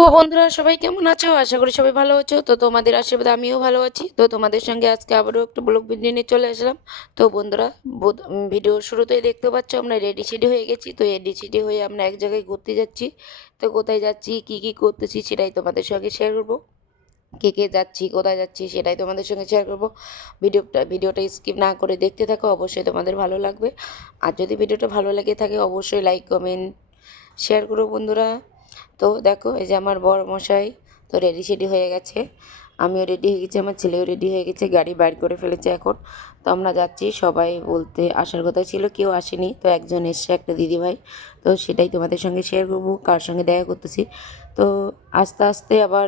তো বন্ধুরা সবাই কেমন আছো? আশা করি সবাই ভালো আছো। তো তোমাদের আশীর্বাদে আমিও ভালো আছি। তো তোমাদের সঙ্গে আজকে আবারও একটা ব্লগ ভিডিও নিয়ে চলে আসলাম। তো বন্ধুরা ভিডিওর শুরুতেই দেখতে পাচ্ছ আমরা রেডি সেডি হয়ে গেছি। তো রেডি সেডি হয়ে আমরা এক জায়গায় ঘুরতে যাচ্ছি। তো কোথায় যাচ্ছি কি কি করতেছি সেটাই তোমাদের সঙ্গে শেয়ার করবো। কে কে যাচ্ছি কোথায় যাচ্ছি সেটাই তোমাদের সঙ্গে শেয়ার করবো। ভিডিওটা স্কিপ না করে দেখতে থাকো, অবশ্যই তোমাদের ভালো লাগবে। আর যদি ভিডিওটা ভালো লেগে থাকে অবশ্যই লাইক কমেন্ট শেয়ার করো বন্ধুরা। তো দেখো এই যে আমার বর মশাই তো রেডি সেডি হয়ে গেছে, আমিও রেডি হয়ে গেছি, আমার ছেলেও রেডি হয়ে গেছে, গাড়ি বাইর করে ফেলেছে এখন। তো আমরা যাচ্ছি, সবাই বলতে আসার কথা ছিল কেউ আসেনি, তো একজন এসছে একটা দিদিভাই। তো সেটাই তোমাদের সঙ্গে শেয়ার করবো কার সঙ্গে দেখা করতেছি। তো আস্তে আস্তে আবার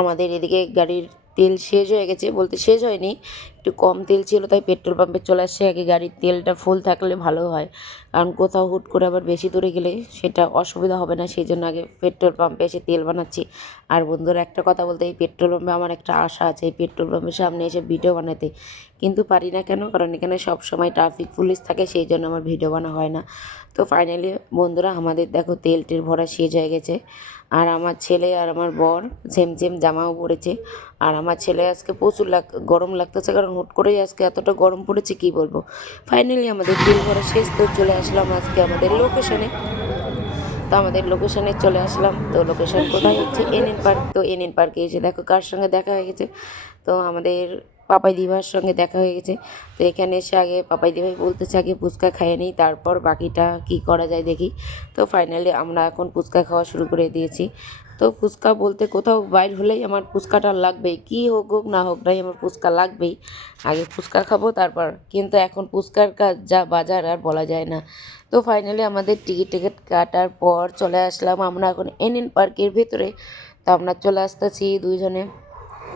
আমাদের এদিকে গাড়ির তেল শেষ হয়ে গেছে, বলতে শেষ হয়নি, একটু কম তেল ছিল, তাই পেট্রোল পাম্পে চলে আসছে। আগে গাড়ির তেলটা ফুল থাকলে ভালো হয়, কারণ কোথাও হুট করে আবার বেশি দূরে গেলে সেটা অসুবিধা হবে না, সেই জন্য আগে পেট্রোল পাম্পে এসে তেল বানাচ্ছি। আর বন্ধুরা একটা কথা বলতে, এই পেট্রোল পাম্পে আমার একটা আশা আছে, এই পেট্রোল পাম্পের সামনে এসে ভিডিও বানাতে, কিন্তু পারি না কেন, কারণ এখানে সব সময় ট্রাফিক পুলিশ থাকে, সেই জন্য আমার ভিডিও বানা হয় না। তো ফাইনালি বন্ধুরা আমাদের দেখো তেল টেল ভরা শেষ হয়ে গেছে। আর আমার ছেলে আর আমার বর সেম সেম জামাও পরেছে। আর আমার ছেলে আজকে প্রচুর গরম লাগতেছে, কারণ হুট করেই আজকে এতটা গরম পড়েছে কি বলবো। ফাইনালি আমাদের তেল ভরা শেষ, তো চলে আসলাম আজকে আমাদের লোকেশনে। তো আমাদের লোকেশনে চলে আসলাম। তো লোকেশন কোথায় হচ্ছে এনএন পার্ক। তো এনএন পার্কে এসে দেখো কার সঙ্গে দেখা হয়ে গেছে, তো আমাদের পাপাই দিভার সঙ্গে দেখা হয়ে গেছে। তো এখানে এসে আগে পাপাই দিভাই বলতেছে আগে ফুচকা খাইয়ে নিই, তারপর বাকিটা কি করা যায় দেখি। তো ফাইনালি আমরা এখন ফুচকা খাওয়া শুরু করে দিয়েছি। তো ফুচকা বলতে কোথাও বাইর হলেই আমার ফুচকাটা লাগবেই, কী হোক হোক না হোক নাই আমার ফুচকা লাগবেই। আগে ফুচকা খাবো তারপর, কিন্তু এখন ফুচকার যা বাজার আর বলা যায় না। তো ফাইনালি আমাদের টিকিট কাটার পর চলে আসলাম আমরা এখন এনএন পার্কের ভেতরে। তো আমরা চলে আসতেছি দুইজনে,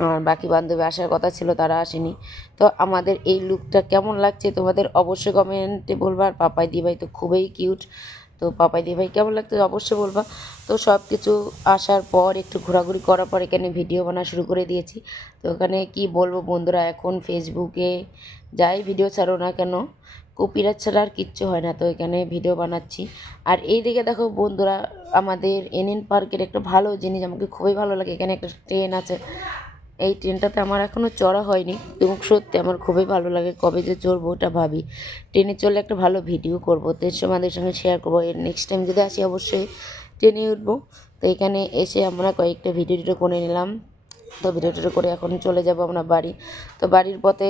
আর বাকি বান্ধবী আসার কথা ছিল তারা আসেনি। তো আমাদের এই লুকটা কেমন লাগছে তোমাদের অবশ্যই কমেন্টে বলবা। আর পাপাই দিভাই তো খুবই কিউট, তো পাপাই দিভাই কেমন লাগছে অবশ্যই বলবা। তো সব কিছু আসার পর একটু ঘোরাঘুরি করার পর এখানে ভিডিও বানা শুরু করে দিয়েছি। তো ওখানে কি বলবো বন্ধুরা, এখন ফেসবুকে যাই ভিডিও ছাড়ো না কেন কপিরাইট ছাড়া আর কিচ্ছু হয় না, তো এখানে ভিডিও বানাচ্ছি। আর এই দিকে দেখো বন্ধুরা, আমাদের এনএন পার্কের একটা ভালো জিনিস আমাকে খুবই ভালো লাগে, এখানে একটা ট্রেন আছে। এই ট্রেনটাতে আমার এখনও চড়া হয়নি, এবং সত্যি আমার খুবই ভালো লাগে, কবে যে চড়বো ওটা ভাবি। ট্রেনে চড়লে একটা ভালো ভিডিও করবো, তো তোমাদের সঙ্গে শেয়ার করবো। এর নেক্সট টাইম যদি আসি অবশ্যই ট্রেনে উঠবো। তো এখানে এসে আমরা কয়েকটা ভিডিও টিডিও করে নিলাম। তো ভিডিও টিডিও করে এখন চলে যাব আমরা বাড়ি। তো বাড়ির পথে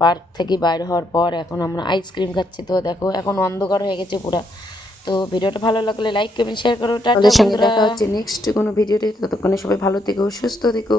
পার্ক থেকে বাইর হওয়ার পর এখন আমরা আইসক্রিম খাচ্ছি। তো দেখো এখন অন্ধকার হয়ে গেছে পুরা। তো ভিডিওটা ভালো লাগলে লাইক কমেন্ট শেয়ার করো। টাটা বন্ধুরা, দেখা হচ্ছে নেক্সট কোনো ভিডিওতে, ততক্ষণে সবাই ভালো থেকো সুস্থ থেকো।